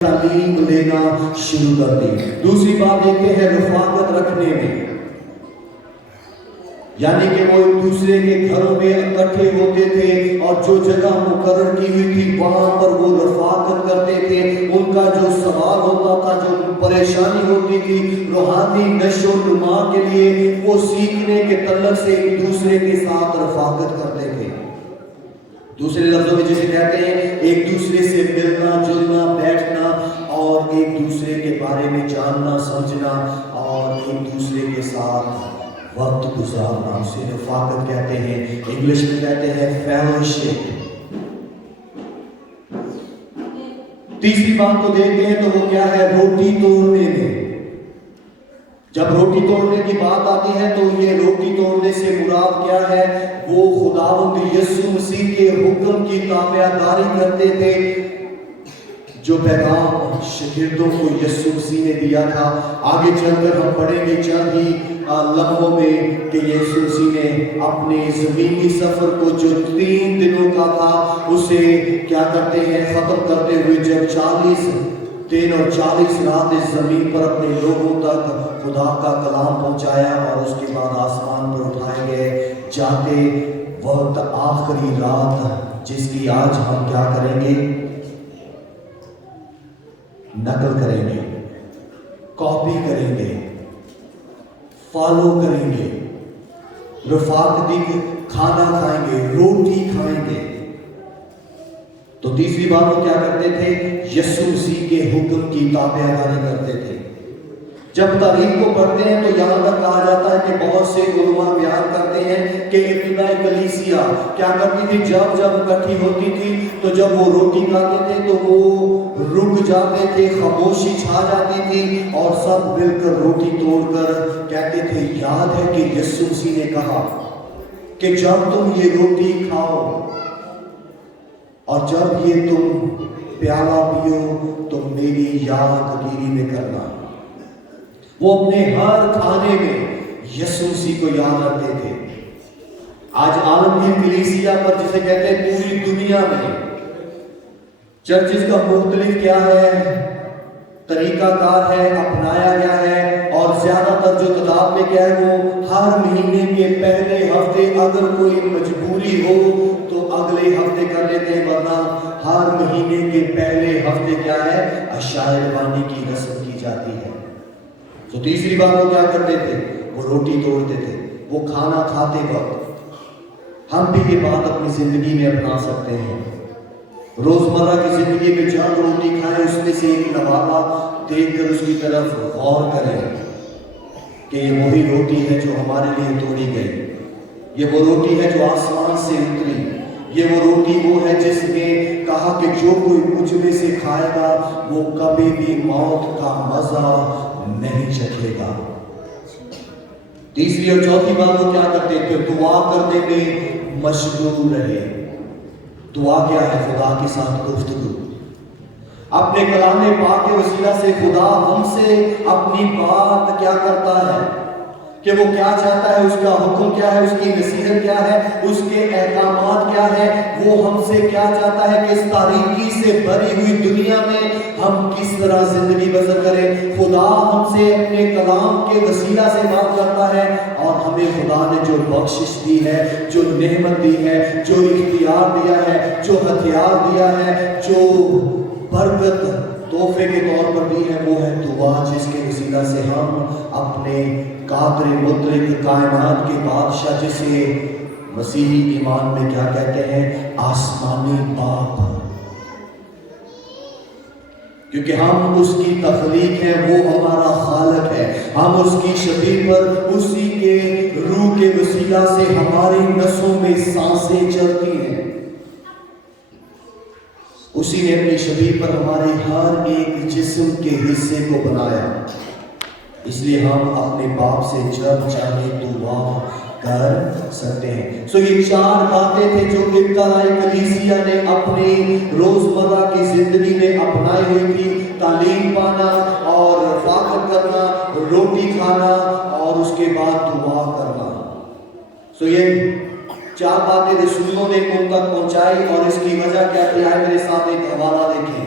تعلیم لینا شروع کر دی۔ دوسری بات دیکھتے ہیں رفاقت رکھنے میں، یعنی کہ وہ ایک دوسرے کے گھروں میں اکٹھے ہوتے تھے اور جو جگہ مقرر کی ہوئی تھی وہاں پر وہ رفاقت کرتے تھے۔ ان کا جو سوال ہوتا تھا، جو پریشانی ہوتی تھی روحانی نشو و نما کے لیے، وہ سیکھنے کے تعلق سے ایک دوسرے کے ساتھ رفاقت کرتے تھے۔ دوسرے لفظوں میں جسے کہتے ہیں ایک دوسرے سے ملنا جلنا، بیٹھنا اور ایک دوسرے کے بارے میں جاننا سمجھنا اور ایک دوسرے کے ساتھ وقت گزارنا، اسے رفاقت کہتے ہیں۔ انگلش میں کہتے ہیں فیلوشپ۔ تیسری بات کو دیکھتے ہیں تو وہ کیا ہے؟ روٹی توڑنے میں۔ جب روٹی توڑنے کی بات آتی ہے تو یہ روٹی توڑنے سے مراد کیا ہے؟ وہ خداوند یسوع مسیح کے حکم کی تابعداری کرتے تھے جو پیغام شاگردوں کو یسوع مسیح نے دیا تھا۔ آگے چل کر ہم پڑھیں گے چند ہی لمحوں میں کہ یسوع مسیح نے اپنے زمینی سفر کو جو 3 دنوں کا تھا اسے کیا کرتے ہیں؟ ختم کرتے ہوئے جب 40 دن اور 40 رات اس زمین پر اپنے لوگوں تک خدا کا کلام پہنچایا اور اس کے بعد آسمان پر اٹھائے گئے، جاتے وقت آخری رات جس کی آج ہم کیا کریں گے؟ نقل کریں گے، کاپی کریں گے، فالو کریں گے، رفاقتی کھانا کھائیں گے، روٹی کھائیں گے۔ تو تیسری بات وہ کیا کرتے تھے؟ یسوع مسیح کے حکم کی تابعداری کرتے تھے۔ جب تاریخ کو پڑھتے ہیں تو یہاں تک کہا جاتا ہے کہ بہت سے علماء بیان کرتے ہیں کہ ابتدائی کلیسیا کیا کرتی تھی؟ جب اکٹھی ہوتی تھی تو جب وہ روٹی کھاتے تھے تو وہ رک جاتے تھے، خاموشی چھا جاتی تھی اور سب مل کر روٹی توڑ کر کہتے تھے، یاد ہے کہ یسوع مسیح نے کہا کہ جب تم یہ روٹی کھاؤ اور جب یہ تم پیالہ پیو تو میری یادگیری میں کرنا۔ وہ اپنے ہر کھانے میں یسوع مسیح کو یاد رکھتے تھے۔ آج عالمگیر کلیسیا پر جسے کہتے ہیں پوری دنیا میں چرچز کا مختلف کیا ہے؟ طریقہ کار ہے، اپنایا گیا ہے، اور زیادہ تر جو تعداد میں کیا ہے وہ ہر مہینے کے پہلے ہفتے اگر کوئی مجبوری ہو تو اگلے ہفتے کر لیتے ہیں، ورنہ ہر مہینے کے پہلے ہفتے کیا ہے؟ عشاء ربانی کی رسم کی جاتی ہے۔ تو تیسری بات وہ کیا کرتے تھے؟ وہ روٹی توڑتے تھے۔ وہ کھانا کھاتے وقت ہم بھی یہ بات اپنی زندگی میں اپنا سکتے ہیں۔ روزمرہ کی زندگی میں جب روٹی کھائیں اس میں سے ایک نوالہ دیکھ کر اس کی طرف غور کریں کہ یہ وہی روٹی ہے جو ہمارے لیے توڑی گئی، یہ وہ روٹی ہے جو آسمان سے اتری، یہ وہ روٹی وہ ہے جس نے کہا کہ جو کوئی مجھ میں سے کھائے گا وہ کبھی بھی موت کا مزہ نہیں چکھے گا۔ تیسری اور چوتھی بات وہ کیا کرتے تھے؟ دعا کرنے میں مشغول رہے۔ دعا کیا ہے؟ خدا کے ساتھ گفتگو۔ اپنے کلام پاک کے وسیلہ سے خدا ہم سے اپنی بات کیا کرتا ہے کہ وہ کیا چاہتا ہے، اس کا حکم کیا ہے، اس کی نصیحت کیا ہے، اس کے احکامات کیا ہے، وہ ہم سے کیا چاہتا ہے کہ اس تاریکی سے بھری ہوئی دنیا میں ہم کس طرح زندگی بسر کریں۔ خدا ہم سے اپنے کلام کے وسیلہ سے بات کرتا ہے اور ہمیں خدا نے جو بخشش دی ہے، جو نعمت دی ہے، جو اختیار دیا ہے، جو ہتھیار دیا ہے، جو برکت تحفے کے طور پر دی ہے، وہ ہے دعا، جس کے وسیلہ سے ہم اپنے قادر مطلق کائنات کے بادشاہ جسے مسیحی ایمان میں کیا کہتے ہیں؟ آسمانی باپ، کیونکہ ہم اس کی تخلیق ہیں، وہ ہمارا خالق ہے، ہم اس کی شبیہ پر اسی کے روح کے وسیلہ سے ہماری نسوں میں سانسیں چلتی ہیں۔ اسی نے اپنی شبیہ پر ہمارے ہر ایک جسم کے حصے کو بنایا، اس لیے ہم اپنے باپ سے جب چاہے دعا کر سکتے ہیں۔ یہ 4 باتیں تھے جو ابتدائی کلیسیا نے اپنی روزمرہ کی زندگی میں اپنائی ہوئی تھی: تعلیم پانا اور رفاقت کرنا، روٹی کھانا اور اس کے بعد دعا کرنا۔ یہ 4 باتیں رسولوں نے ان تک پہنچائی اور اس کی وجہ کیا تھی؟ آئے میرے ساتھ ایک حوالہ دیکھیں۔